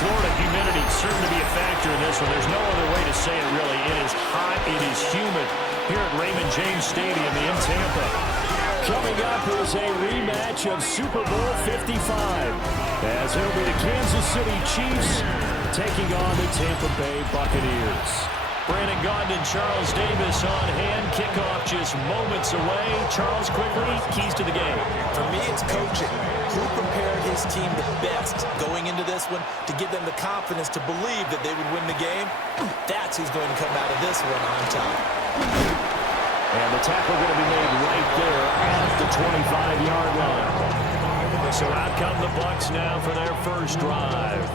Florida, humidity certain to be a factor in this one. There's no other way to say it, really. It is hot. It is humid here at Raymond James Stadium in Tampa. Coming up is a rematch of Super Bowl 55, as it'll be the Kansas City Chiefs taking on the Tampa Bay Buccaneers. Brandon Gaudin and Charles Davis on hand. Kickoff just moments away. Charles, quickly, keys to the game. For me, it's coaching. Who prepared his team the best going into this one to give them the confidence to believe that they would win the game? That's who's going to come out of this one on top. And the tackle going to be made right there at the 25-yard line. So out come the Bucs now for their first drive.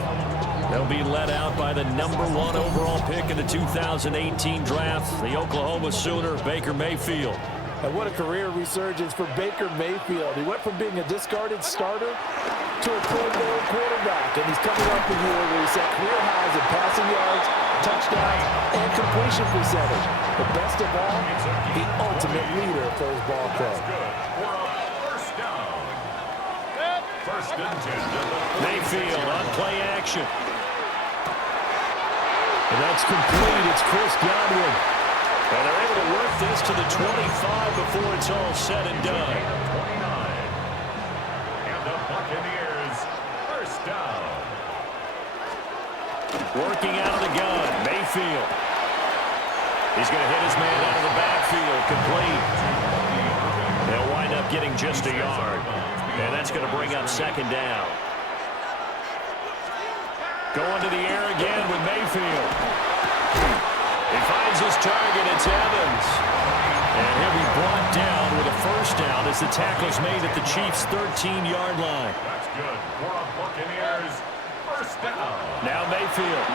They'll be led out by the #1 overall pick in the 2018 draft, the Oklahoma Sooner, Baker Mayfield. And what a career resurgence for Baker Mayfield. He went from being a discarded starter to a Pro Bowl quarterback. And he's coming off the year where he set career highs in passing yards, touchdowns, and completion percentage. The best of all, the ultimate leader for his ball club. First and 10. Mayfield on play action. And that's complete. It's Chris Godwin. And they're able to work this to the 25 before it's all said and done. 29. And the Buccaneers first down. Working out of the gun, Mayfield. He's going to hit his man out of the backfield, complete. They'll wind up getting just a yard. And that's going to bring up second down. Going to the air again with Mayfield. He finds his target. It's Evans. And he'll be brought down with a first down as the tackle's made at the Chiefs' 13-yard line. That's good for a Buccaneers first down. Now Mayfield.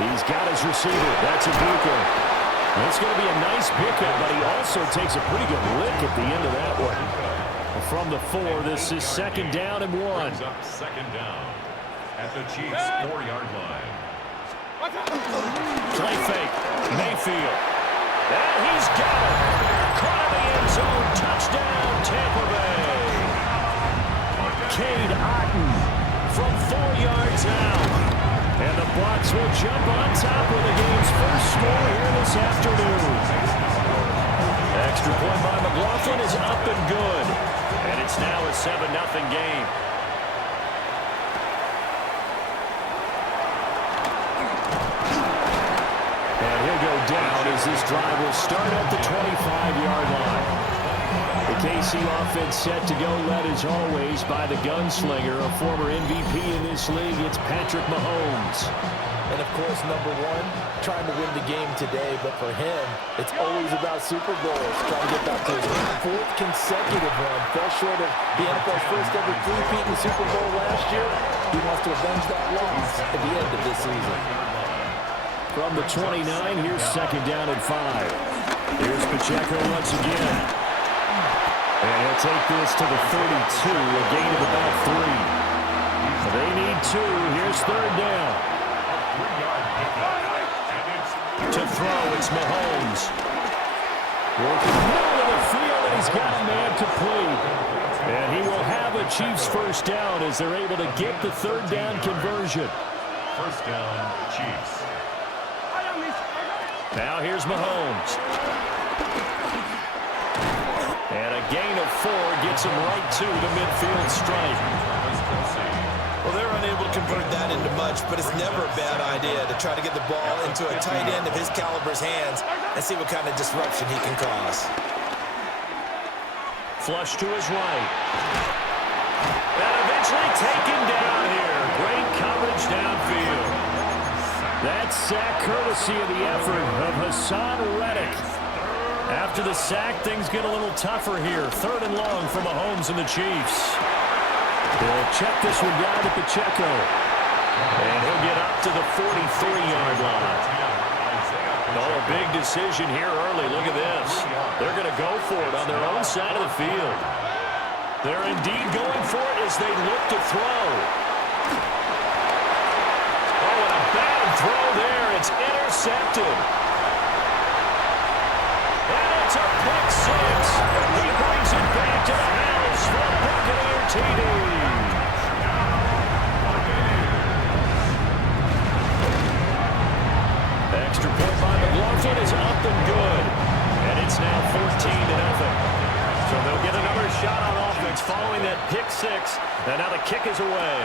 He's got his receiver. That's Ibuka. It's going to be a nice pickup, but he also takes a pretty good lick at the end of that one. From the 4, this is second down and 1. Second down at the Chiefs' 4-yard line. Play fake. Mayfield. And he's got it. Caught in the end zone. Touchdown, Tampa Bay. Cade Otton from 4 yards out. And the Bucs will jump on top of the game's first score here this afternoon. Extra point by McLaughlin is up and good. And it's now a 7-0 game. And he'll go down as this drive will start at the 25-yard line. The KC offense set to go, led as always by the gunslinger, a former MVP in this league. It's Patrick Mahomes. And, of course, #1, trying to win the game today. But for him, it's always about Super Bowls, trying to get back to his 4th consecutive one. Fell short of the NFL's first ever three-peat in the Super Bowl last year. He wants to avenge that loss at the end of this season. From the 29, here's second down and 5. Here's Pacheco once again. And he'll take this to the 32, a gain of about 3. They need 2. Here's third down. To throw, it's Mahomes. Working middle of the field, and he's got a man complete. And he will have a Chiefs first down as they're able to get the third down conversion. First down, Chiefs. Now here's Mahomes. And a gain of 4 gets him right to the midfield stripe. Well, they're unable to convert that into much, but it's never a bad idea to try to get the ball into a tight end of his caliber's hands and see what kind of disruption he can cause. Flush to his right. And eventually taken down here. Great coverage downfield. That sack courtesy of the effort of Hassan Reddick. After the sack, things get a little tougher here. Third and long for Mahomes and the Chiefs. They'll check this one down to Pacheco. And he'll get up to the 43-yard line. Oh, a big decision here early. Look at this. They're going to go for it on their own side of the field. They're indeed going for it as they look to throw. Oh, and a bad throw there. It's intercepted. And it's a pick 6. He brings it back to the house for a Buccaneer TD. shot on offense following that pick six. And now the kick is away.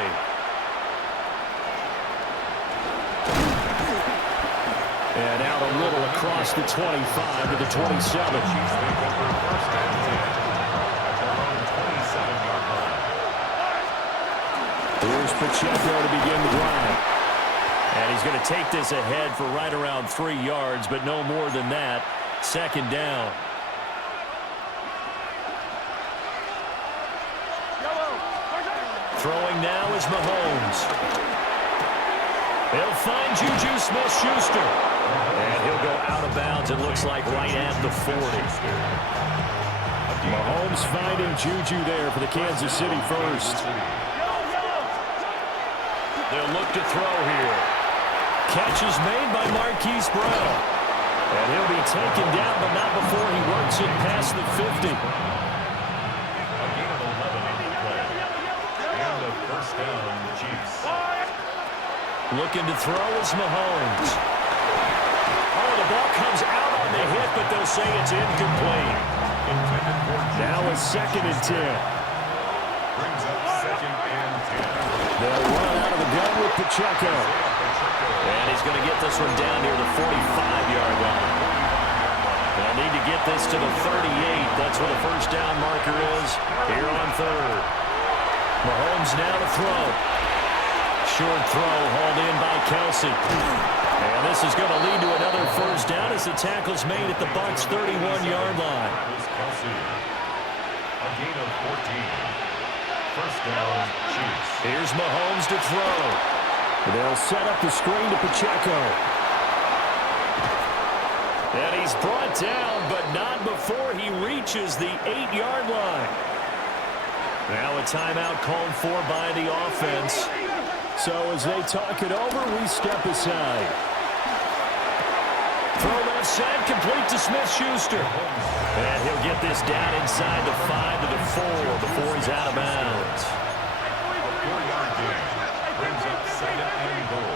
And out a little across the 25 to the 27. Here's Pacheco to begin the drive. And he's going to take this ahead for right around 3 yards, but no more than that. Second down. Throwing now is Mahomes. He'll find Juju Smith-Schuster. And he'll go out of bounds, it looks like, right at the 40. Mahomes finding Juju there for the Kansas City first. They'll look to throw here. Catch is made by Marquise Brown. And he'll be taken down, but not before he works it past the 50. Looking to throw is Mahomes. Oh, the ball comes out on the hit, but they'll say it's incomplete. Now a 2nd and 10. Brings up 2nd and 10. They'll run out of the gun with Pacheco. And he's going to get this one down near the 45-yard line. They'll need to get this to the 38. That's where the first down marker is here on 3rd. Mahomes now to throw. Short throw hauled in by Kelsey. And this is going to lead to another first down as the tackle's made at the Bucs' 31-yard line. A gain of 14. First down, Chiefs. Here's Mahomes to throw. They'll set up the screen to Pacheco. And he's brought down, but not before he reaches the 8-yard line. Now a timeout called for by the offense. So as they talk it over, we step aside. Throw left side, complete to Smith-Schuster. And he'll get this down inside the 5 to the 4 before he's out of bounds. A 4-yard gain. Brings up 2nd and goal.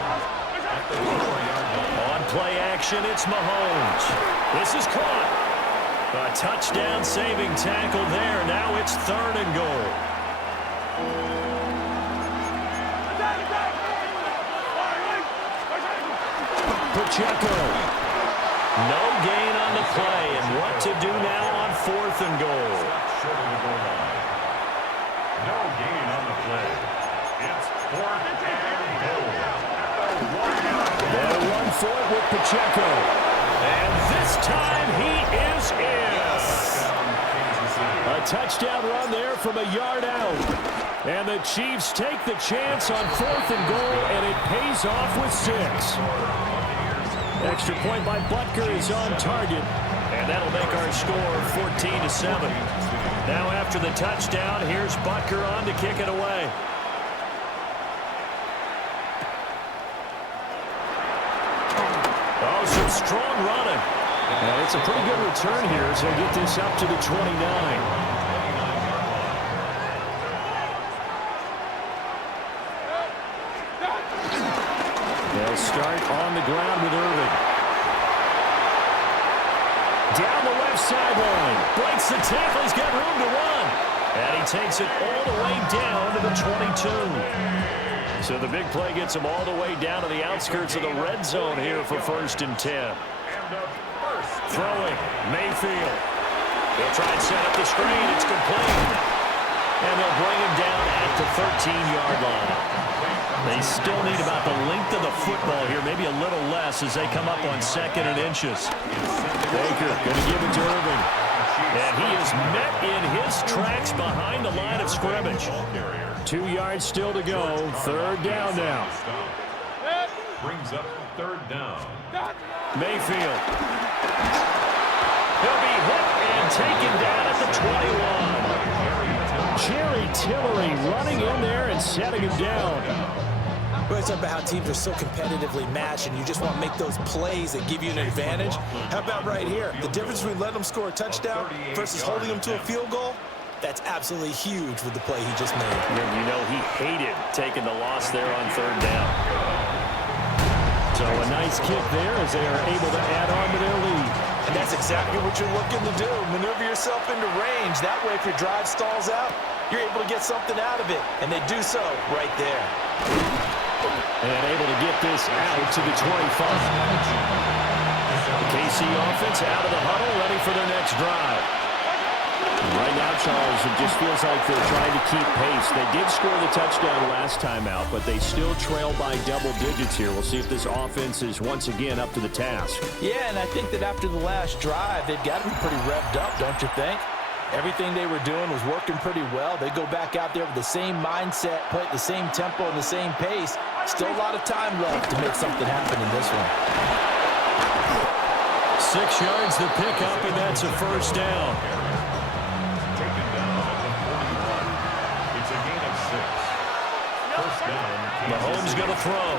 At the 4-yard line. On play action, it's Mahomes. This is caught. A touchdown saving tackle there. Now it's 3rd and goal. Pacheco. No gain on the play, and what to do now on 4th and goal. Short of the goal line. No gain on the play. It's 4th and goal. At the 1-yard line. They'll run for it with Pacheco. And this time he is in. A touchdown run there from a yard out. And the Chiefs take the chance on 4th and goal, and it pays off with 6. Extra point by Butker is on target, and that'll make our score 14-7. Now after the touchdown, here's Butker on to kick it away. Oh, some strong running. And it's a pretty good return here as they get this up to the 29. They'll start on the ground with Irving. Down the left sideline. Breaks the tackle. He's got room to run. And he takes it all the way down to the 22. So the big play gets him all the way down to the outskirts of the red zone here for 1st and 10. Throwing. Mayfield. They'll try and set up the screen. It's complete. And they'll bring him down at the 13-yard line. They still need about the length of the football here, maybe a little less as they come up on 2nd and inches. Baker going to give it to Irving. And he is met in his tracks behind the line of scrimmage. 2 yards still to go. 3rd down now. Brings up 3rd down. Mayfield. He'll be hit and taken down at the 21. Jerry Tillery running in there and setting him down. We're talking about how teams are so competitively matched, and you just want to make those plays that give you an advantage. How about right here? The difference between letting them score a touchdown versus holding them to a field goal, that's absolutely huge with the play he just made. And you know he hated taking the loss there on 3rd down. So a nice kick there as they are able to add on to their lead. And that's exactly what you're looking to do. Maneuver yourself into range. That way, if your drive stalls out, you're able to get something out of it. And they do so right there. And able to get this out to the 25. The KC offense out of the huddle, ready for their next drive. Right now, Charles, it just feels like they're trying to keep pace. They did score the touchdown last time out, but they still trail by double digits here. We'll see if this offense is once again up to the task. Yeah, and I think that after the last drive, they've got to be pretty revved up, don't you think? Everything they were doing was working pretty well. They go back out there with the same mindset, play at the same tempo and the same pace. Still a lot of time left to make something happen in this one. 6 yards the pick up, and that's a first down. Taken down at the 41. It's a gain of 6. First down. Mahomes going to throw.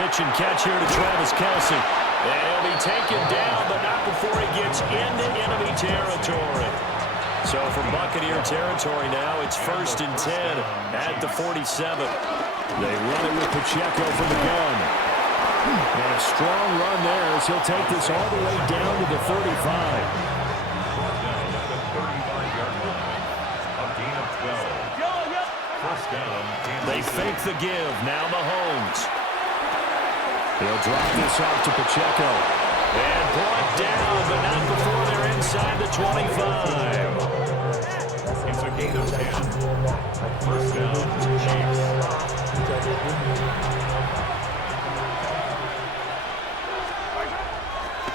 Pitch and catch here to Travis Kelce. And he'll be taken down, but not before he gets into enemy territory. So from Buccaneer territory now, it's 1st and 10 at the 47. They run it with Pacheco from the gun. And a strong run there as he'll take this all the way down to the 35. Brought down at the 35-yard line. A gain of 12. First down. They fake the give. Now Mahomes. He'll drop this off to Pacheco. And brought down, but not before they're inside the 25. It's a gain of 10. First down. Chiefs.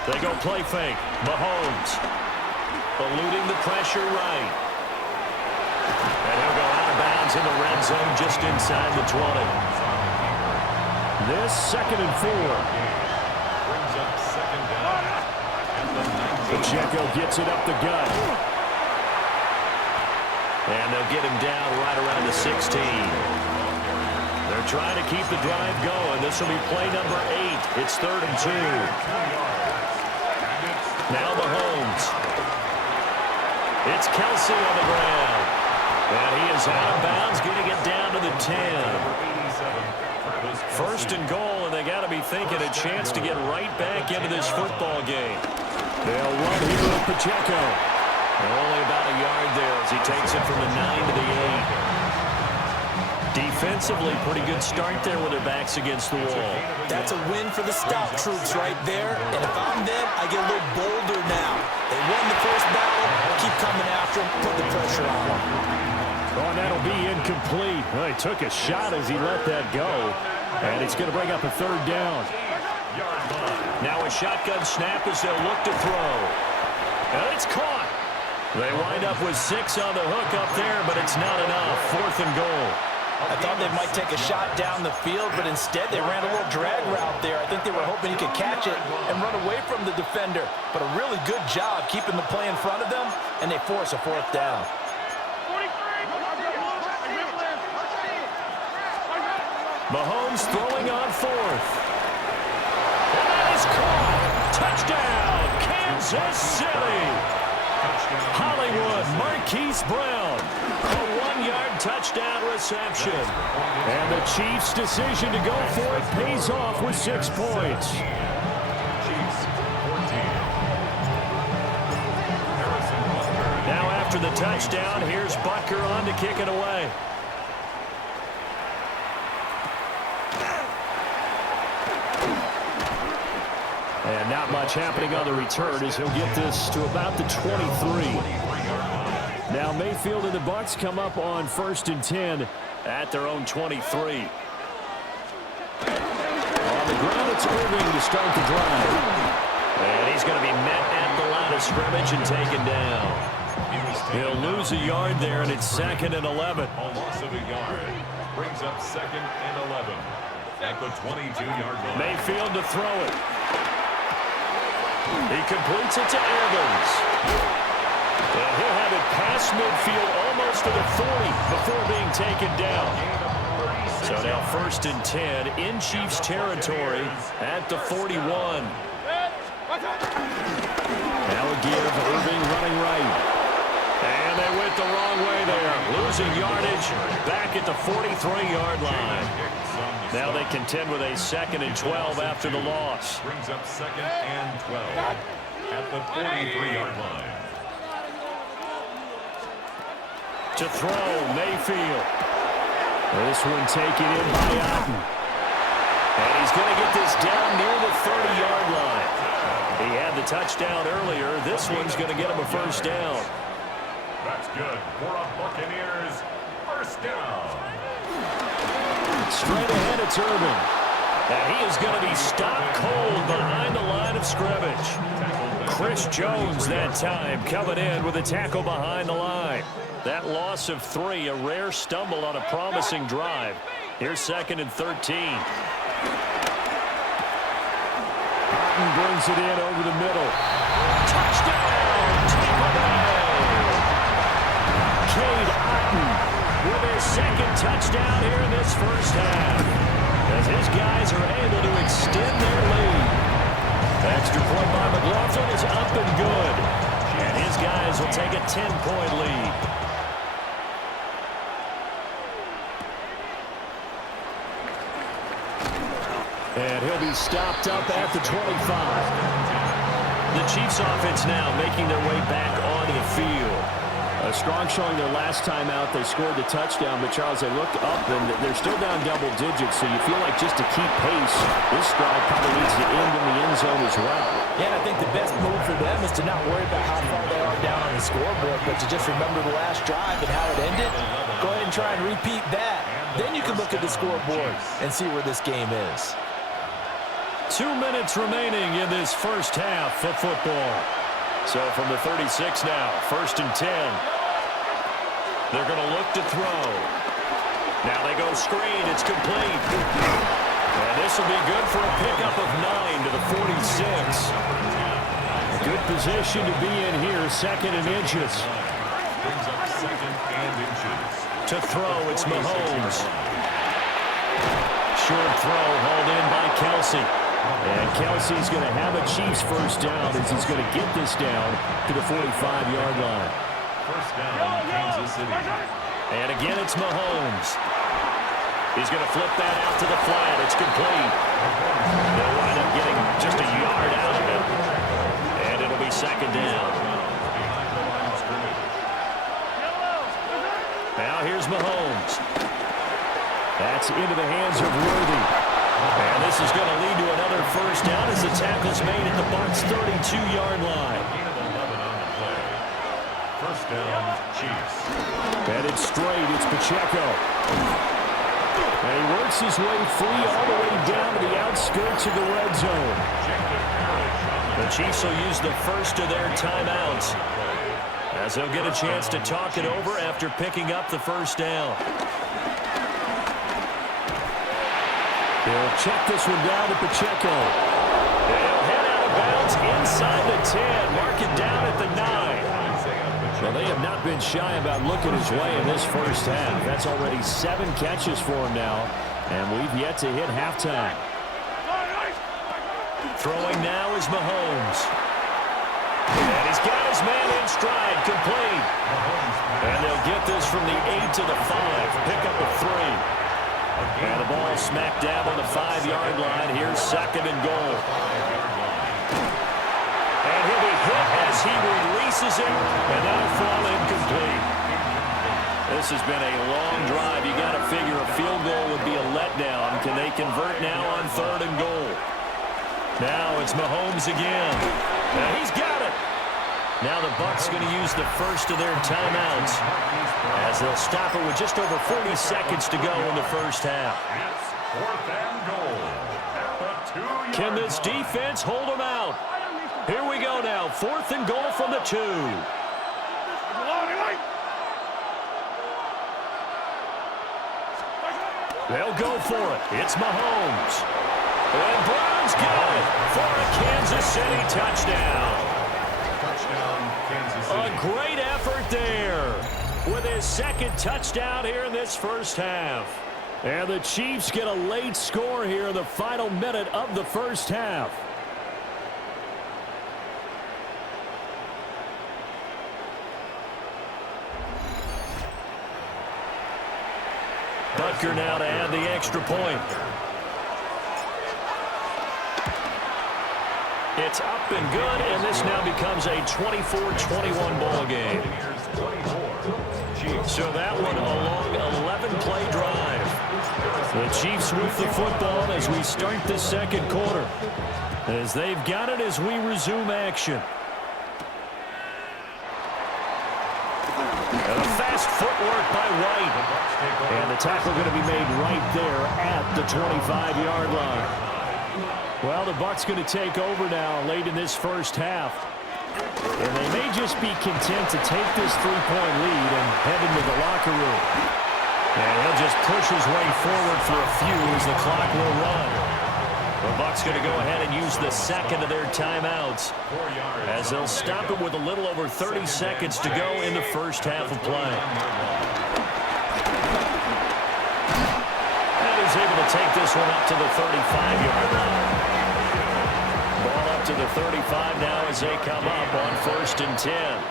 They go play fake. Mahomes eluding the pressure right. And he'll go out of bounds in the red zone just inside the 20. This 2nd and 4. Brings up second down at the 19. Pacheco gets it up the gut. And they'll get him down right around the 16. They're trying to keep the drive going. This will be play number 8. It's 3rd and 2. Now Mahomes. It's Kelce on the ground. And he is out of bounds, getting it down to the 10. 1st and goal, and they got to be thinking a chance to get right back into this football game. They'll run here with Pacheco. Only about a yard there as he takes it from the 9 to the 8. Defensively, pretty good start there with their backs against the wall. That's a win for the stout troops right there. And if I'm them, I get a little bolder now. They won the first battle. Keep coming after them. Put the pressure on them. Oh, and that'll be incomplete. Well, he took a shot as he let that go. And it's going to bring up a 3rd down. Now a shotgun snap as they'll look to throw. And it's caught. They wind up with 6 on the hook up there, but it's not enough. 4th and goal. I thought they might take a shot down the field, but instead they ran a little drag route there. I think they were hoping he could catch it and run away from the defender. But a really good job keeping the play in front of them, and they force a 4th down. Mahomes throwing on 4th. And that is caught. Touchdown, Kansas City. Hollywood Marquise Brown. A 1-yard touchdown reception. And the Chiefs' decision to go for it pays off with 6 points. Chiefs 14. Now after the touchdown, here's Butker on to kick it away. And not much happening on the return as he'll get this to about the 23. Now Mayfield and the Bucs come up on 1st and 10 at their own 23. On the ground, it's Irving to start the drive. And he's going to be met at the line of scrimmage and taken down. He'll lose a yard there, and it's 2nd and 11. A loss of a yard. Brings up 2nd and 11 at the 22-yard line. Mayfield to throw it. He completes it to Evans. And he'll have it past midfield almost to the 40 before being taken down. So now 1st and 10 in Chiefs territory at the 41. Now a give, Irving running right. And they went it the wrong way there. Losing yardage back at the 43-yard line. Now they contend with a 2nd and 12 after the loss. Brings up 2nd and 12 at the 43-yard line. To throw, Mayfield. This one taken in by Otten. And he's going to get this down near the 30-yard line. He had the touchdown earlier. This one's going to get him a first down. That's good for a Buccaneers first down. Straight ahead, it's Irvin. And he is going to be stopped cold behind the line of scrimmage. Chris Jones that time coming in with a tackle behind the line. That loss of 3, a rare stumble on a promising drive. Here's 2nd and 13. Otten brings it in over the middle. Touchdown, Tampa Bay! Cade Otten with his 2nd touchdown here in this first half, as his guys are able to extend their lead. Extra point by McLaughlin is up and good, and his guys will take a 10-point lead. And he'll be stopped up at the 25. The Chiefs offense now making their way back onto the field. A strong showing their last time out. They scored the touchdown, but Charles, they looked up and they're still down double digits, so you feel like just to keep pace, this drive probably needs to end in the end zone as well. Yeah, and I think the best move for them is to not worry about how far they are down on the scoreboard, but to just remember the last drive and how it ended. Go ahead and try and repeat that. Then you can look at the scoreboard and see where this game is. 2 minutes remaining in this first half of football. So from the 36 now, 1st and 10. They're going to look to throw. Now they go screen. It's complete. And this will be good for a pickup of 9 to the 46. Good position to be in here, 2nd and inches. Brings up 2nd and inches. To throw, it's Mahomes. Short throw hauled in by Kelsey. And Kelsey's going to have a Chiefs first down as he's going to get this down to the 45-yard line. First down, Kansas City. And again, it's Mahomes. He's going to flip that out to the flat. It's complete. They'll wind up getting just a yard out of it. And it'll be 2nd down. Now here's Mahomes. That's into the hands of Worthy. And this is going to lead to another first down as the tackle's made at the Bucs' 32-yard line. First down, Chiefs. And it's straight. It's Pacheco. And he works his way free all the way down to the outskirts of the red zone. The Chiefs will use the first of their timeouts as they'll get a chance to talk it over after picking up the first down. They'll check this one down to Pacheco. They'll head out of bounds inside the 10. Mark it down at the 9. Well, they have not been shy about looking his way in this first half. That's already 7 catches for him now, and we've yet to hit halftime. Throwing now is Mahomes. And he's got his man in stride, complete. And they'll get this from the 8 to the 5. Pick up a 3. And the ball smack dab on the 5-yard line. Here's 2nd and goal. And he'll be hit as he releases it, and that'll fall incomplete. This has been a long drive. You got to figure a field goal would be a letdown. Can they convert now on 3rd and goal? Now it's Mahomes again. And he's got it. Now the Bucs going to use the first of their timeouts as they'll stop it with just over 40 seconds to go in the first half. It's 4th and goal at the 2-yard line. Can this defense hold them out? Here we go now. 4th and goal from the 2. They'll go for it. It's Mahomes. And Brown's got it for a Kansas City touchdown. A great effort there with his 2nd touchdown here in this first half. And the Chiefs get a late score here in the final minute of the first half. Butker now to add the extra point. It's up and good, and this now becomes a 24-21 ball game. So that one a long 11-play drive. The Chiefs with the football as we start the second quarter. As they've got it as we resume action. And a fast footwork by White. And the tackle going to be made right there at the 25-yard line. Well, the Bucs going to take over now late in this first half. And they may just be content to take this three-point lead and head into the locker room. And he'll just push his way forward for a few as the clock will run. The Bucs going to go ahead and use the second of their timeouts as they'll stop it with a little over 30 seconds to go in the first half of play. And he's able to take this one up to the 35-yard line. Ball up to the 35 now as they come up on 1st and 10.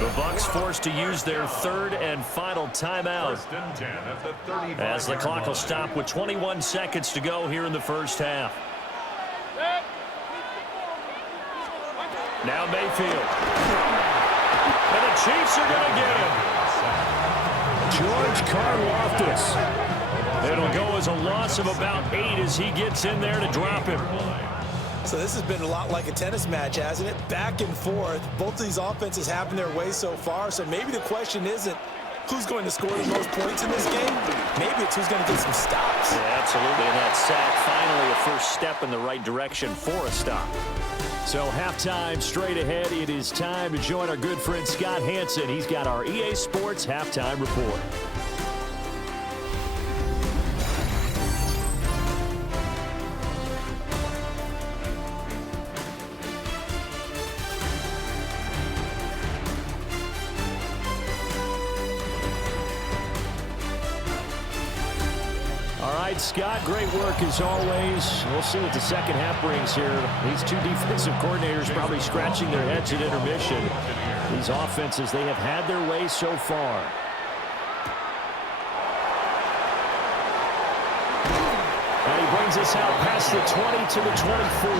The Bucs forced to use their third and final timeout as the clock will stop with 21 seconds to go here in the first half. Now Mayfield. And the Chiefs are going to get him. George Karlaftis. It'll go as a loss of about 8 as he gets in there to drop him. So this has been a lot like a tennis match, hasn't it? Back and forth. Both of these offenses having their way so far. So maybe the question isn't who's going to score the most points in this game. Maybe it's who's going to get some stops. Yeah, absolutely. And that sack, finally a first step in the right direction for a stop. So halftime straight ahead. It is time to join our good friend Scott Hansen. He's got our EA Sports halftime report. Scott, great work as always. We'll see what the second half brings here. These two defensive coordinators probably scratching their heads at intermission. These offenses, they have had their way so far. And he brings us out past the 20 to the 24.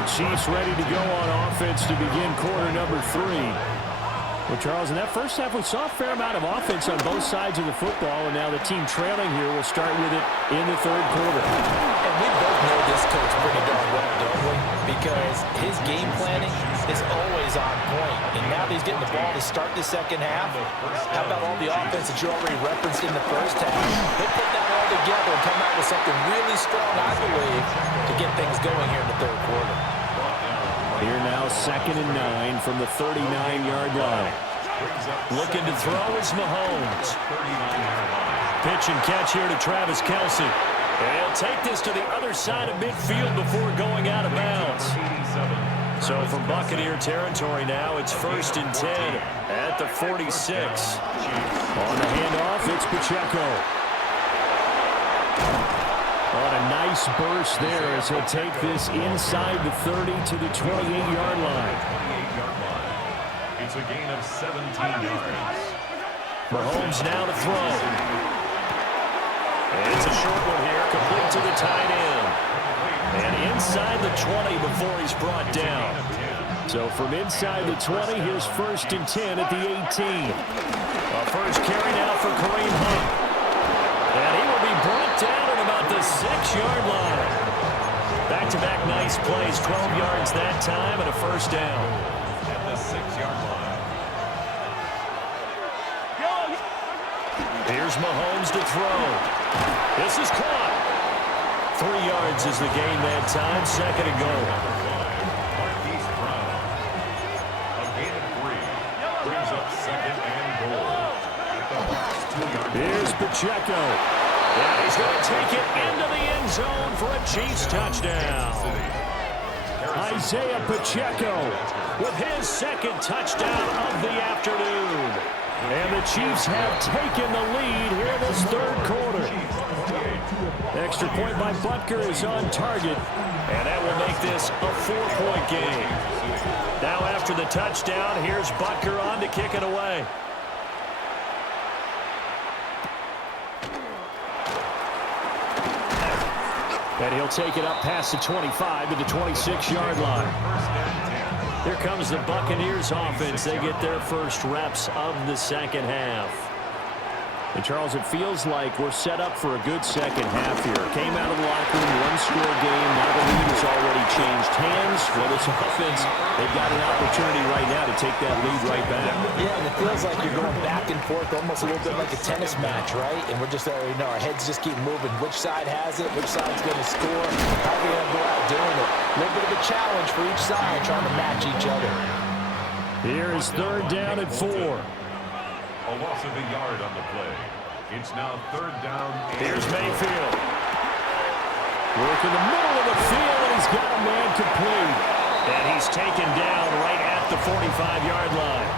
The Chiefs ready to go on offense to begin quarter number 3. Well, Charles, in that first half, we saw a fair amount of offense on both sides of the football, and now the team trailing here will start with it in the third quarter. And we both know this coach pretty darn well, don't we? Because his game planning is always on point. And now that he's getting the ball to start the second half, how about all the offense that you already referenced in the first half? He'll put that all together and come out with something really strong, I believe, to get things going here in the third quarter. Here now, 2nd and 9 from the 39-yard line. Looking to throw is Mahomes. Pitch and catch here to Travis Kelce. And he'll take this to the other side of midfield before going out of bounds. So from Buccaneer territory now, it's 1st and 10 at the 46. On the handoff, it's Pacheco. On a nice burst there as he'll take this inside the 30 to the 28-yard line. It's a gain of 17 yards. Mahomes now to throw. And it's a short one here, complete to the tight end. And inside the 20 before he's brought down. So from inside the 20, here's 1st and 10 at the 18. A first carry now for Kareem Hunt. And he will be brought down at about the 6-yard line. Back-to-back nice plays, 12 yards that time and a first down. At the 6-yard line. Here's Mahomes to throw. This is caught. 3 yards is the gain that time, 2nd and goal. Marquise Brown. A gain of 3. Brings up 2nd and goal. At the box, 2-yard line. Here's Pacheco. And he's going to take it into the end zone for a Chiefs touchdown. Isaiah Pacheco with his 2nd touchdown of the afternoon. And the Chiefs have taken the lead here in this third quarter. Extra point by Butker is on target. And that will make this a 4-point game. Now after the touchdown, here's Butker on to kick it away. And he'll take it up past the 25 to the 26-yard line. Here comes the Buccaneers offense. They get their first reps of the second half. And, Charles, it feels like we're set up for a good second half here. Came out of the locker room, one-score game. Now the lead has already changed hands. Well, this offense, they've got an opportunity right now to take that lead right back. Yeah, and it feels like you're going back and forth, almost a little bit like a tennis match, right? And we're just, our heads just keep moving. Which side has it? Which side's going to score? How are we going to go out doing it? A little bit of a challenge for each side, trying to match each other. Here is third down and 4. A loss of a yard on the play. It's now third down. Here's Mayfield. Work in the middle of the field, and he's got a man complete. And he's taken down right at the 45-yard line.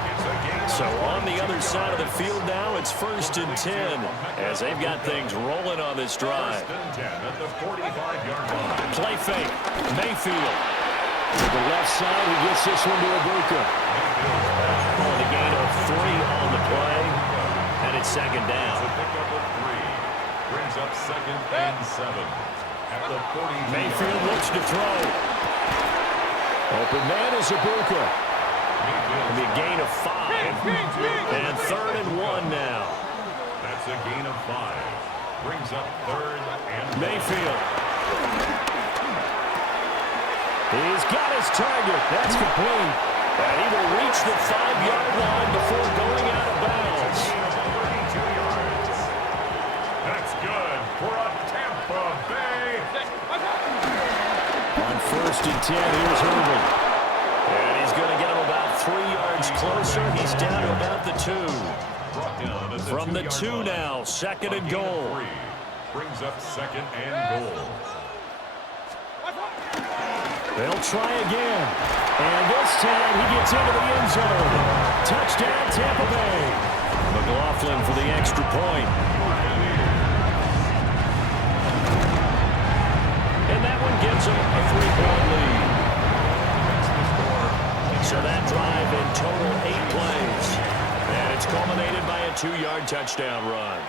So on the other side of the field now, it's 1st and 10 as they've got things rolling on this drive. 1st and 10 at the 45-yard line. Play fake. Mayfield. To the left side, he gets this one to Ibuka. On the gain of 3 on the play. And it's second down. It's a pickup of 3. Brings up 2nd and 7. At the 40. Mayfield looks to throw. Open man is Ibuka. It'll be a gain of 5. And 3rd and 1 now. That's a gain of 5. Brings up 3rd and 1. Mayfield. He's got his target. That's complete. And he will reach the 5-yard line before going out of bounds. 32 yards. That's good for a Tampa Bay. On 1st and 10, here's Irvin. And he's going to get him about 3 yards closer. He's down to about the 2. From the 2 now, 2nd and goal. Brings up 2nd and goal. They'll try again. And this time he gets into the end zone. Touchdown, Tampa Bay. McLaughlin for the extra point. And that one gives them a 3-point lead. So that drive in total 8 plays. And it's culminated by a 2-yard touchdown run.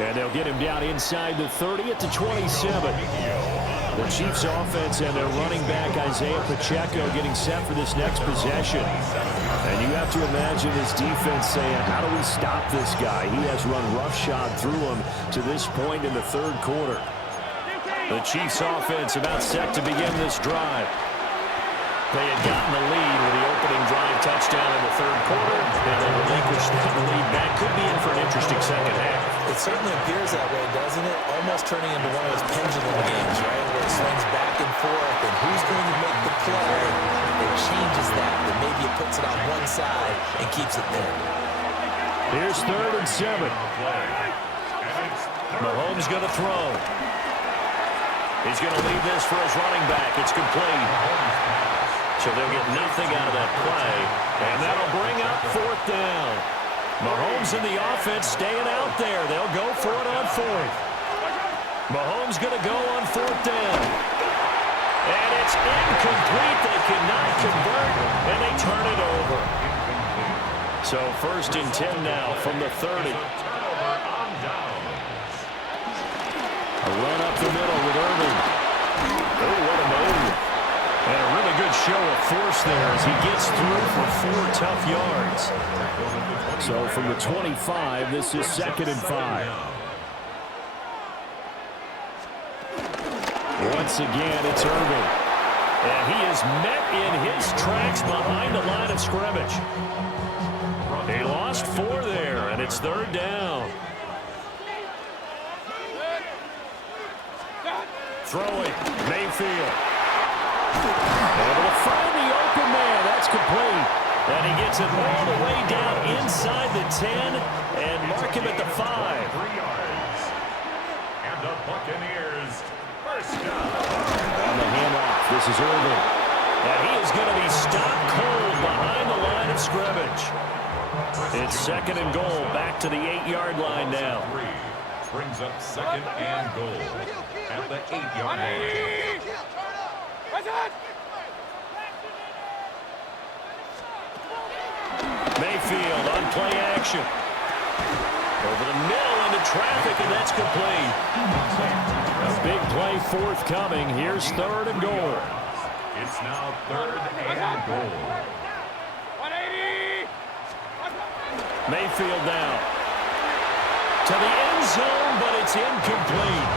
And they'll get him down inside the 30 at the 27. The Chiefs offense and their running back Isaiah Pacheco getting set for this next possession. And you have to imagine his defense saying, how do we stop this guy? He has run roughshod through him to this point in the 3rd quarter. The Chiefs offense about set to begin this drive. They had gotten the lead with the opening drive touchdown in the 3rd quarter, and they relinquished that lead. That could be in for an interesting second half. It certainly appears that way, doesn't it? Almost turning into one of those pendulum games, right? Where it swings back and forth, and who's going to make the play that changes that maybe it puts it on one side and keeps it there. Here's 3rd and 7. Mahomes going to throw. He's going to leave this for his running back. It's complete. So they'll get nothing out of that play. And that'll bring up 4th down. Mahomes and the offense staying out there. They'll go for it on 4th. Mahomes going to go on 4th down. And it's incomplete. They cannot convert, and they turn it over. So 1st and 10 now from the 30. A run up the middle with Irving. Oh, what a move. And a really good show of force there as he gets through for 4 tough yards. So from the 25, this is 2nd and 5. Once again, it's Irving. And he is met in his tracks behind the line of scrimmage. He lost 4 there, and it's 3rd down. Throwing, Mayfield. Able to find the open man. That's complete. And he gets it all the way down inside the 10 and mark him at the 5. 3 yards. And the Buccaneers first down. On the handoff, this is Irving. And he is going to be stopped cold behind the line of scrimmage. It's 2nd and goal, back to the 8-yard line now. Brings up 2nd and goal at the 8-yard line. Mayfield on play action. Over the middle into traffic, and that's complete. A big play forthcoming. Here's 3rd and goal. It's now 3rd and goal. Mayfield now. To the end zone, but it's incomplete.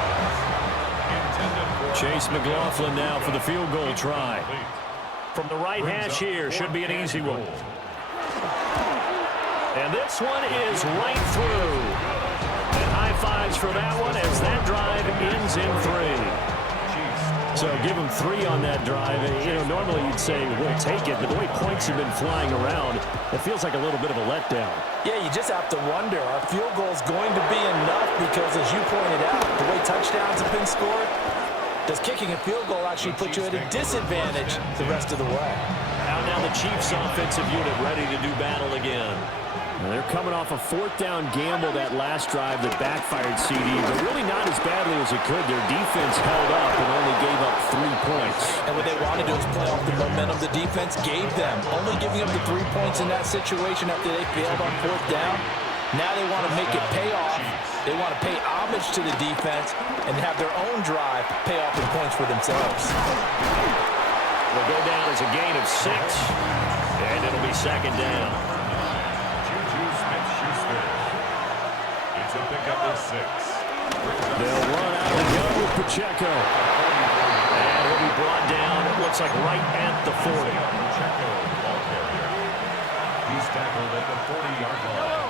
Chase McLaughlin now for the field goal try. From the right hash here, should be an easy one. And this one is right through. And high fives for that one as that drive ends in 3. So give him 3 on that drive. Normally you'd say we'll take it, but the way points have been flying around, it feels like a little bit of a letdown. Yeah, you just have to wonder, are field goals going to be enough? Because as you pointed out, the way touchdowns have been scored, does kicking a field goal actually put you at a disadvantage the rest of the way? Out now the Chiefs offensive unit ready to do battle again. And they're coming off a 4th down gamble that last drive that backfired CD, but really not as badly as it could. Their defense held up and only gave up 3 points. And what they wanted to do is play off the momentum the defense gave them. Only giving up the 3 points in that situation after they failed on 4th down. Now they want to make it pay off. They want to pay homage to the defense and have their own drive pay off in points for themselves. Will go down as a gain of 6, and it'll be 2nd down. It's a pickup of 6. They'll run out and go with Pacheco. And he'll be brought down, it looks like right at the 40. Pacheco, ball carrier. He's tackled at the 40-yard line.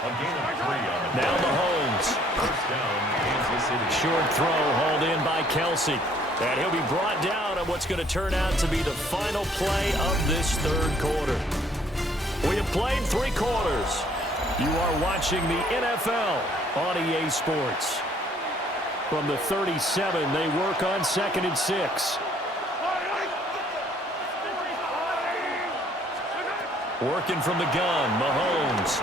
A gain of 3 on the now Mahomes. 1st down, Kansas City. Short throw hauled in by Kelsey. And he'll be brought down on what's going to turn out to be the final play of this 3rd quarter. We have played 3 quarters. You are watching the NFL on EA Sports. From the 37, they work on 2nd and 6. Working from the gun, Mahomes.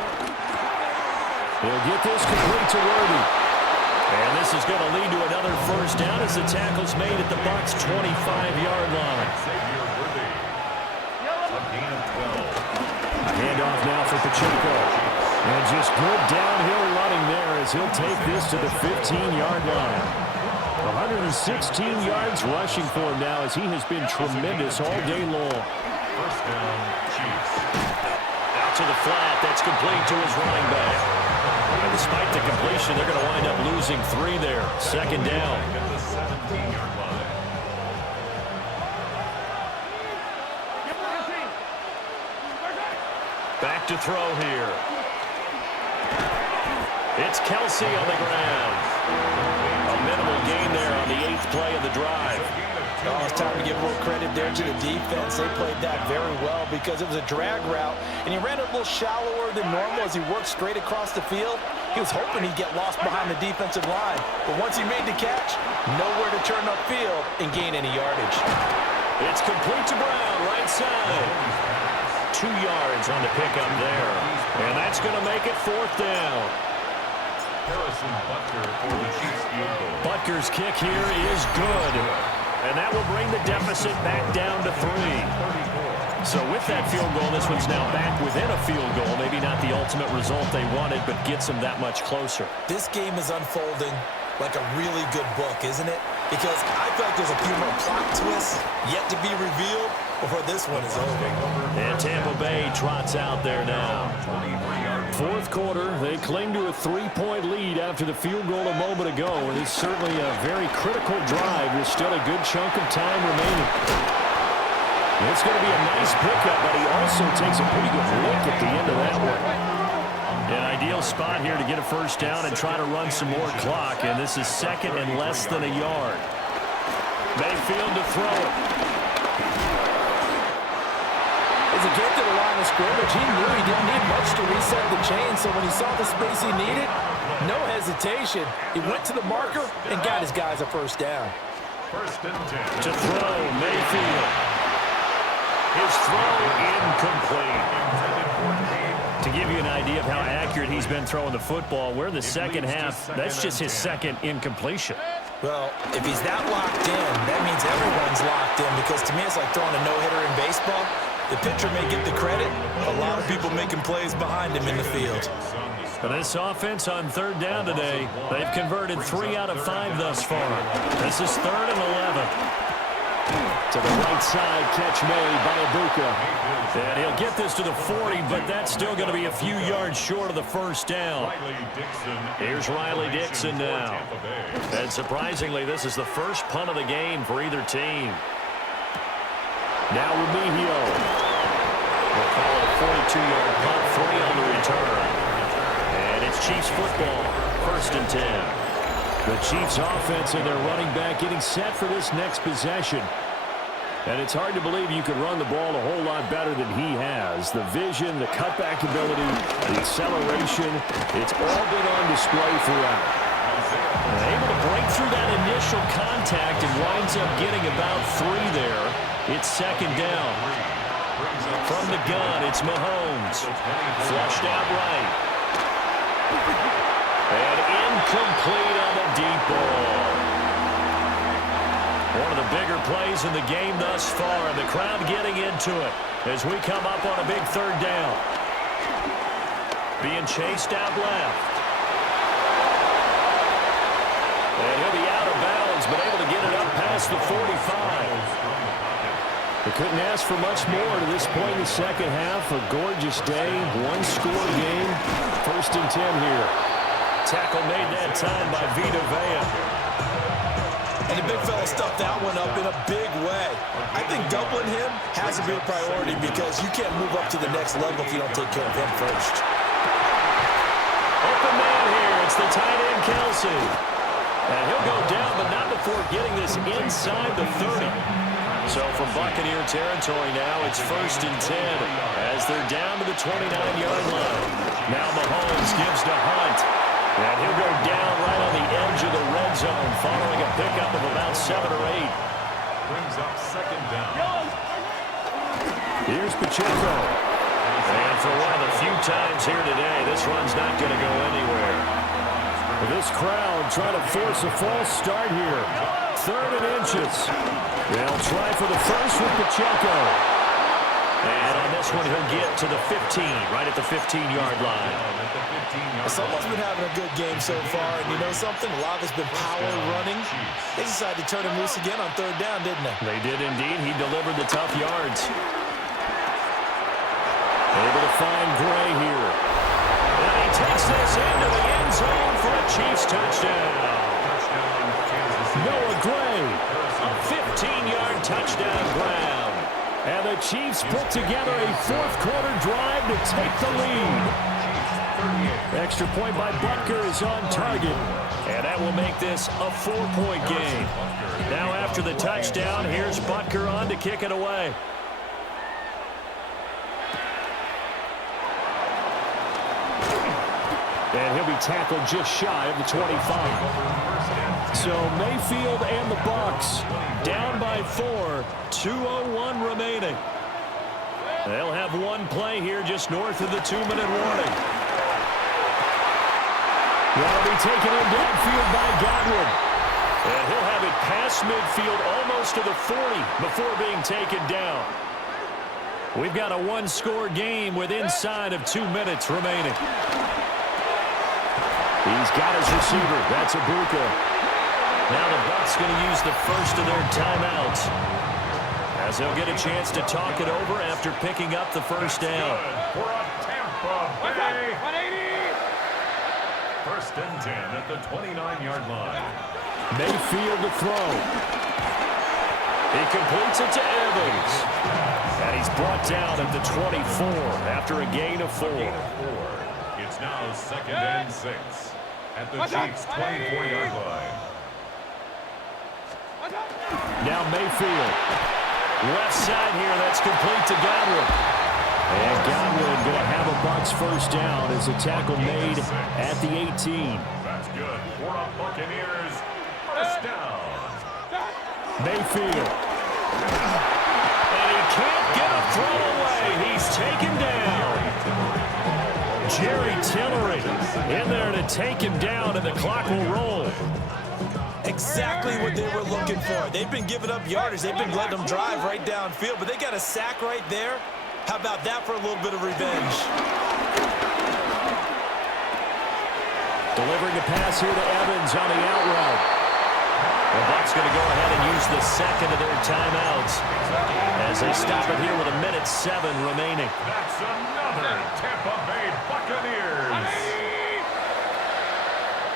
He'll get this complete to Worthy. And this is going to lead to another 1st down as the tackle's made at the Bucs' 25-yard line. A gain of 12. Handoff now for Pacheco. And just good downhill running there as he'll take this to the 15-yard line. 116 yards rushing for him now as he has been tremendous all day long. 1st down, Chiefs. Out to the flat. That's complete to his running back. And despite the completion, they're going to wind up losing 3 there. 2nd down. At the 17-yard line. Back to throw here. It's Kelsey on the ground. A minimal gain there on the 8th play of the drive. Oh, it's time to give more credit there to the defense. They played that very well because it was a drag route, and he ran it a little shallower than normal as he worked straight across the field. He was hoping he'd get lost behind the defensive line, but once he made the catch, nowhere to turn upfield and gain any yardage. It's complete to Brown, right side. 2 yards on the pickup there, and that's going to make it 4th down. Harrison Butker for the Chiefs field goal. Butker's kick here is good. And that will bring the deficit back down to 3. So with that field goal, this one's now back within a field goal. Maybe not the ultimate result they wanted, but gets them that much closer. This game is unfolding like a really good book, isn't it? Because I feel like there's a few more plot twists yet to be revealed before this one is over. And Tampa Bay trots out there now. 4th quarter, they cling to a 3-point lead after the field goal a moment ago. And it's certainly a very critical drive with still a good chunk of time remaining. It's going to be a nice pickup, but he also takes a pretty good look at the end of that one. An ideal spot here to get a 1st down and try to run some more clock. And this is 2nd and less than a yard. Mayfield to throw it. As he came to the line of scrimmage, he knew he didn't need much to reset the chain, so when he saw the space he needed, no hesitation. He went to the marker and got his guys a 1st down. 1st and 10. To throw, Mayfield. His throw incomplete. To give you an idea of how accurate he's been throwing the football, we're in the 2nd half. That's just his 2nd incompletion. Well, if he's that locked in, that means everyone's locked in, because to me it's like throwing a no-hitter in baseball. The pitcher may get the credit, a lot of people making plays behind him in the field. And this offense on third down today, they've converted 3 out of 5 thus far. This is 3rd and 11. To the right side, catch made by Ibuka. And he'll get this to the 40, but that's still going to be a few yards short of the first down. Here's Riley Dixon now. And surprisingly, this is the first punt of the game for either team. Now Remigio. We'll call it a 42-yard punt, 3 on the return. And it's Chiefs football, 1st and 10. The Chiefs offense and their running back getting set for this next possession. And it's hard to believe you could run the ball a whole lot better than he has. The vision, the cutback ability, the acceleration, it's all been on display throughout. And able to break through that initial contact and winds up getting about 3 there. It's 2nd down. From the gun, it's Mahomes. Flushed out right. And incomplete on the deep ball. One of the bigger plays in the game thus far, and the crowd getting into it as we come up on a big 3rd down. Being chased out left. And he'll be out of bounds, but able to get it up past the 45. They couldn't ask for much more to this point in the second half. A gorgeous day, 1-score game. 1st and 10 here. Tackle made that time by Vita Vea. And the big fella stuffed that one up in a big way. I think doubling him has to be a priority because you can't move up to the next level if you don't take care of him first. Open man here. It's the tight end, Kelsey. And he'll go down, but not before getting this inside the 30. So from Buccaneer territory now, it's 1st and 10 as they're down to the 29-yard line. Now Mahomes gives to Hunt. And he'll go down right on the edge of the red zone following a pickup of about 7 or 8. Brings up 2nd down. Here's Pacheco. And for one of the few times here today, this run's not going to go anywhere. This crowd trying to force a false start here. 3rd and inches. They'll try for the first with Pacheco. And on this one, he'll get to the 15, right at the 15-yard line. Someone's been having a good game so far, and you know something? A lot of it's been power running. They decided to turn him loose again on 3rd down, didn't they? They did indeed. He delivered the tough yards. Able to find Gray here. And he takes this into the end zone for a Chiefs touchdown. Noah Gray, a 15-yard touchdown grab. And the Chiefs put together a 4th-quarter drive to take the lead. Extra point by Butker is on target. And that will make this a 4-point game. Now after the touchdown, here's Butker on to kick it away. And he'll be tackled just shy of the 25. So Mayfield and the Bucs down by 4, 2:01 remaining. They'll have one play here just north of the 2-minute warning. That'll be taken in downfield by Godwin. And he'll have it past midfield almost to the 40 before being taken down. We've got a 1-score game with inside of 2 minutes remaining. He's got his receiver. That's Ibuka. Now the Bucs going to use the first of their timeouts as they'll get a chance to talk it over after picking up the first down. For a Tampa Bay. 1st and 10 at the 29-yard line. Mayfield to throw. He completes it to Evans. And he's brought down at the 24 after a gain of 4. It's now 2nd and 6 at the Chiefs' 24-yard line. Now Mayfield. Left side here, that's complete to Godwin. And Godwin going to have a Bucs first down as a tackle made at the 18. That's good for the Buccaneers. First down. Mayfield. And he can't get a throw away. He's taken down. Jerry Tillery in there to take him down, and the clock will roll. Exactly what they were looking for. They've been giving up yardage. They've been letting them drive right downfield, but they got a sack right there. How about that for a little bit of revenge? Delivering a pass here to Evans on the out route. The Bucs going to go ahead and use the second of their timeouts as they stop it here with 1:07 remaining. That's another Tampa Bay Buccaneers.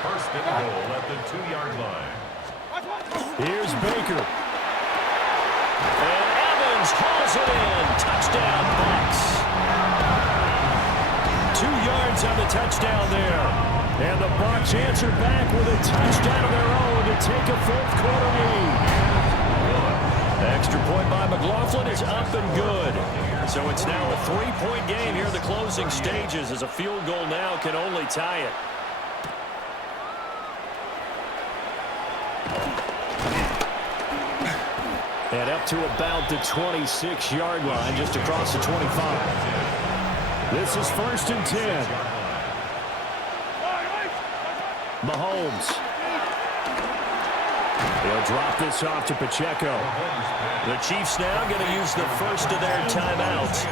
First and goal at the 2-yard line. Here's Baker. And Evans hauls it in. Touchdown, Bucs. 2 yards on the touchdown there. And the Bucs answer back with a touchdown of their own to take a fourth-quarter lead. Extra point by McLaughlin is up and good. So it's now a 3-point game here in the closing stages as a field goal now can only tie it. And up to about the 26-yard line, just across the 25. This is 1st and 10. Mahomes. He'll drop this off to Pacheco. The Chiefs now going to use the first of their timeouts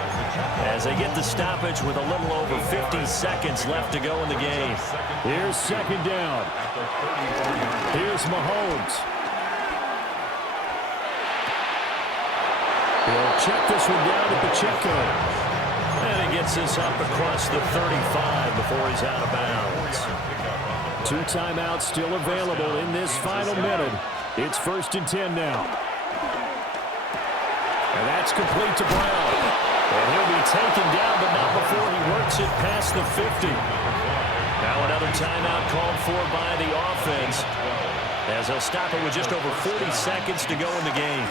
as they get the stoppage with a little over 50 seconds left to go in the game. Here's 2nd down. Here's Mahomes. He'll check this one down to Pacheco. And he gets this up across the 35 before he's out of bounds. 2 timeouts still available in this final minute. It's 1st and 10 now. And that's complete to Brown. And he'll be taken down, but not before he works it past the 50. Now another timeout called for by the offense as they'll stop it with just over 40 seconds to go in the game.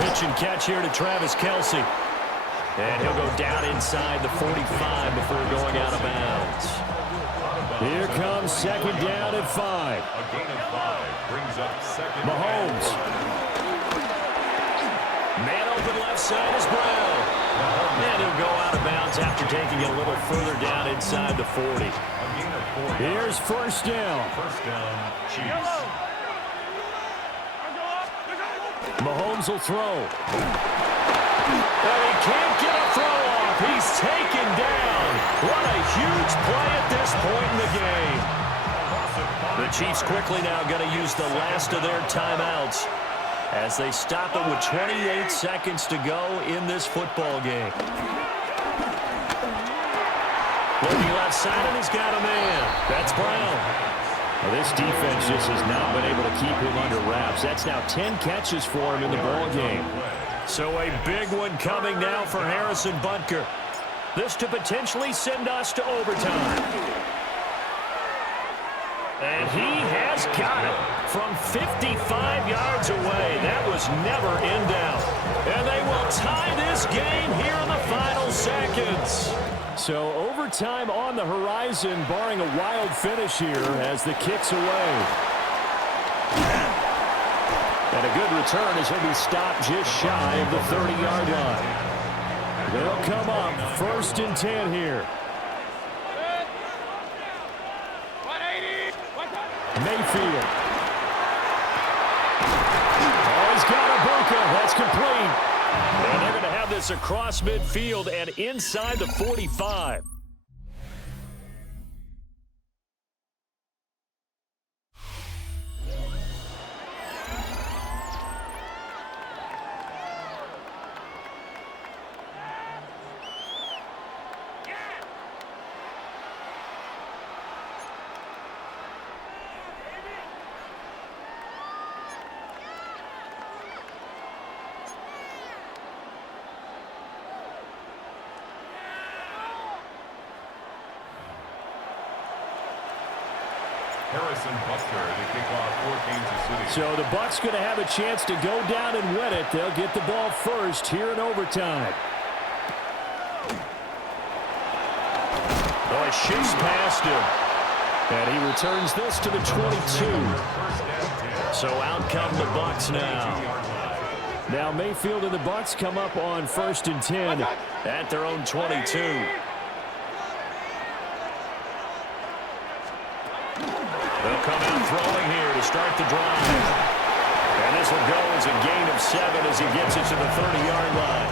Pitch and catch here to Travis Kelce. And he'll go down inside the 45 before going out of bounds. Here comes 2nd down at 5. A gain of 5 brings up 2nd. Mahomes. Man open left side is Brown. And he'll go out of bounds after taking it a little further down inside the 40. A gain of 4. Here's 1st down. 1st down, Chiefs. Mahomes will throw. And he can't get a throw off. He's taken down. What a huge play at this point in the game. The Chiefs quickly now going to use the last of their timeouts as they stop it with 28 seconds to go in this football game. Looking left side, and he's got a man. That's Brown. Well, this defense just has not been able to keep him under wraps. That's now 10 catches for him in the ball game. So a big one coming now for Harrison Butker. This to potentially send us to overtime. And he has got it from 55 yards away. That was never in doubt. And they will tie this game here in the final seconds. So overtime on the horizon, barring a wild finish here as the kick's away. And a good return as he'll be stopped just shy of the 30-yard line. They'll come up 1st and 10 here. Mayfield. Oh, he's got a Ibuka. That's complete. And they're going to have this across midfield and inside the 45. Harrison Butker to kick off for Kansas City. So the Bucs going to have a chance to go down and win it. They'll get the ball first here in overtime. Oh, it shifts past him. And he returns this to the 22. So out come the Bucs now. Now Mayfield and the Bucs come up on 1st and 10 at their own 22. They'll come out throwing here to start the drive. And this will go as a gain of 7 as he gets it to the 30-yard line.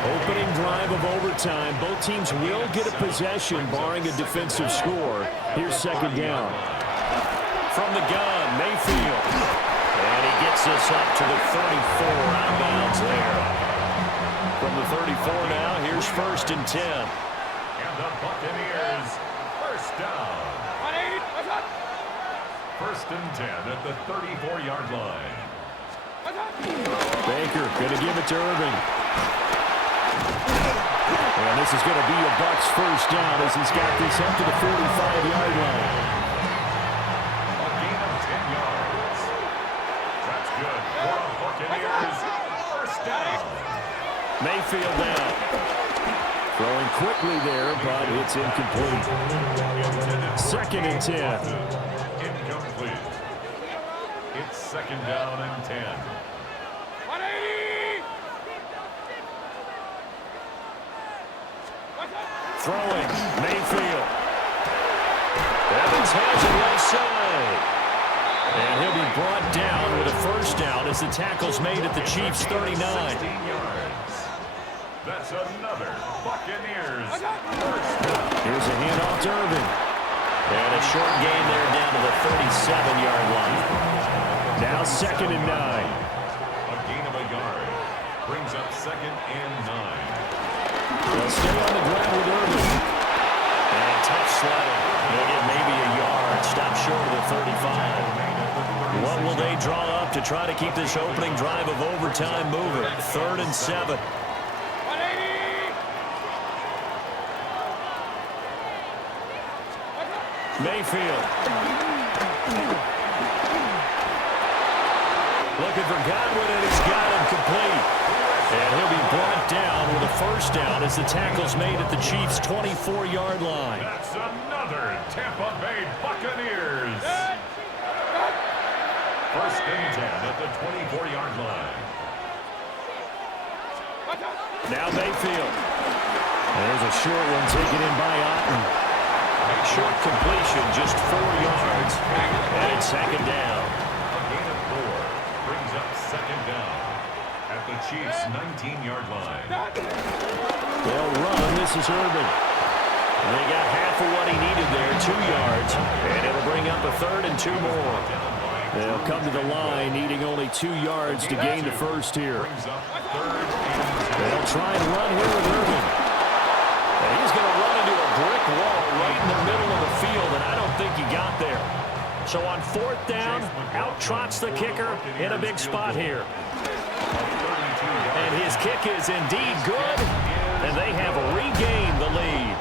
Opening drive of overtime. Both teams will get a possession, barring a defensive score. Here's second down. From the gun, Mayfield. And he gets us up to the 34 out of bounds there. From the 34 now, here's first and 10. And the Buccaneers, first down. First and 10 at the 34-yard line. Baker going to give it to Irving. And this is going to be a Bucs first down as he's got this up to the 45-yard line. A gain of 10 yards. That's good for the Buccaneers. First down. Mayfield down. Throwing quickly there, but it's incomplete. Second and 10. Incomplete. It's second down and 10. Throwing, Mayfield. Evans has it left side. And he'll be brought down with a first down as the tackle's made at the Chiefs' 39. 16 yards. That's another Buccaneers first down. Here's a handoff to Irving. And a short gain there down to the 37-yard line. Now second and 9. A gain of a yard. Brings up second and 9. They'll stay on the ground with Irving. And tough sledding. They'll get maybe a yard. Stop short of the 35. What will they draw up to try to keep this opening drive of overtime moving? Third and 7. Mayfield. Looking for Godwin, and he's got him complete. And he'll be brought down with a first down as the tackle's made at the Chiefs' 24-yard line. That's another Tampa Bay Buccaneers. First and 10 at the 24-yard line. Now Mayfield. There's a short one taken in by Otten. Short completion, just 4 yards. And it's second down. A gain of 4 brings up second down at the Chiefs' 19-yard line. They'll run. This is Irving. And they got half of what he needed there, 2 yards. And it'll bring up a third and 2 more. They'll come to the line, needing only 2 yards to gain the first here. They'll try and run here with Irving. And he's going to run into a brick wall right in the middle of the field, and I don't think he got there. So on fourth down, out trots the kicker in a big spot here. And his kick is indeed good, and they have regained the lead.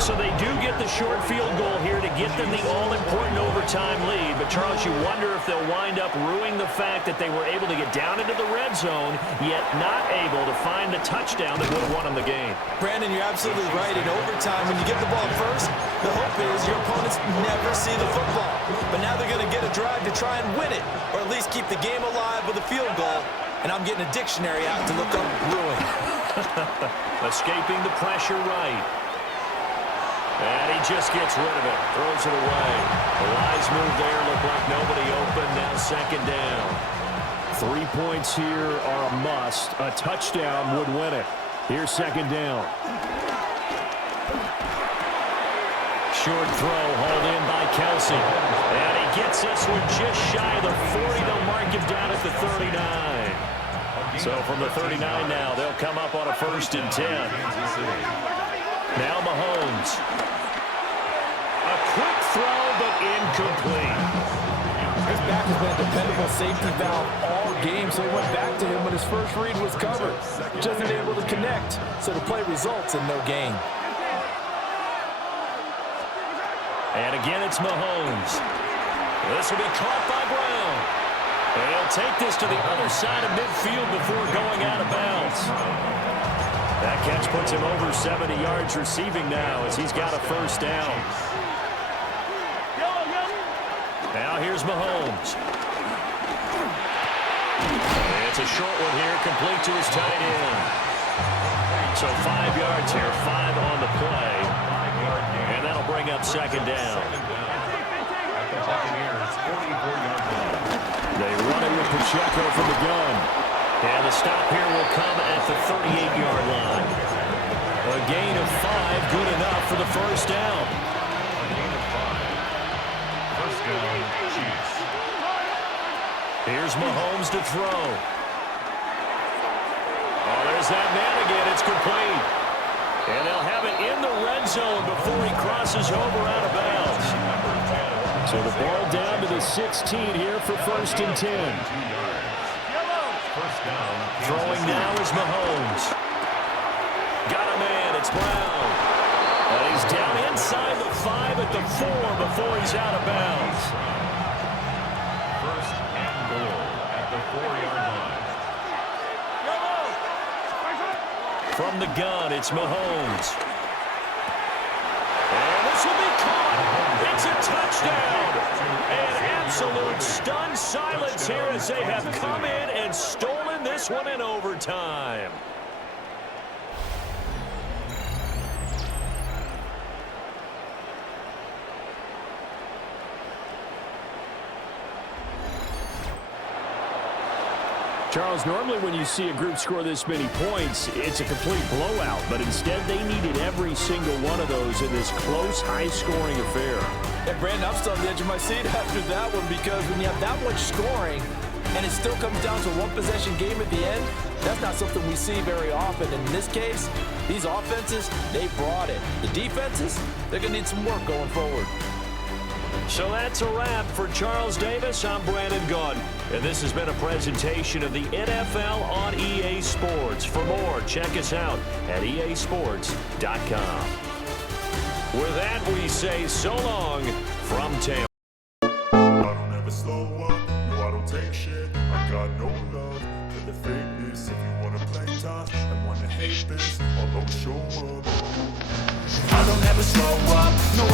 So they do get the short field goal here to get them the all-important overtime lead. But, Charles, you wonder if they'll wind up ruining the fact that they were able to get down into the red zone, yet not able to find the touchdown that would have won them the game. Brandon, you're absolutely right. In overtime, when you get the ball first, the hope is your opponents never see the football. But now they're going to get a drive to try and win it, or at least keep the game alive with a field goal. And I'm getting a dictionary out to look up ruin. Escaping the pressure right. And he just gets rid of it. Throws it away. The wise move there. Looked like nobody open. Now second down. 3 points here are a must. A touchdown would win it. Here's second down. Short throw hauled in by Kelsey. And he gets this one just shy of the 40. They'll mark him down at the 39. So from the 39 now, they'll come up on a first and 10. Now Mahomes. A quick throw, but incomplete. His back has been a dependable safety valve all game, so he went back to him when his first read was covered. Just unable to connect, so the play results in no gain. And again, it's Mahomes. This will be caught by Brown. And he'll take this to the other side of midfield before going out of bounds. That catch puts him over 70 yards receiving now as he's got a first down. Now here's Mahomes. It's a short one here, complete to his tight end. So 5 yards here, 5 on the play. And that'll bring up second down. At the Buccaneers, 44-yard line. They run it with Pacheco from the gun. And the stop here will come at the 38-yard line. A gain of 5, good enough for the first down. A gain of 5. First down, Chiefs. Here's Mahomes to throw. Oh, there's that man again. It's complete. And they'll have it in the red zone before he crosses over out of bounds. So the ball down to the 16 here for first and 10. First down. Throwing now is Mahomes. Got a man. It's Brown. And he's down inside the 5 at the 4 before he's out of bounds. First and goal at the 4-yard line. From the gun, it's Mahomes. And this will be caught. It's a touchdown. An absolute stunned silence here as they have come in and stolen this one in overtime. Charles, normally when you see a group score this many points, it's a complete blowout. But instead, they needed every single one of those in this close, high-scoring affair. Yeah, Brandon, I'm still on the edge of my seat after that one because when you have that much scoring and it still comes down to a one-possession game at the end, that's not something we see very often. In this case, these offenses, they brought it. The defenses, they're going to need some work going forward. So that's a wrap for Charles Davis. I'm Brandon Gaudin, and this has been a presentation of the NFL on EA Sports. For more, check us out at easports.com. With that, we say so long from Tampa. I don't ever slow up, no I don't take shit. I got no love for the fakeness. If you wanna play tough and wanna hate this, I'll always show up. I don't ever slow up, no I don't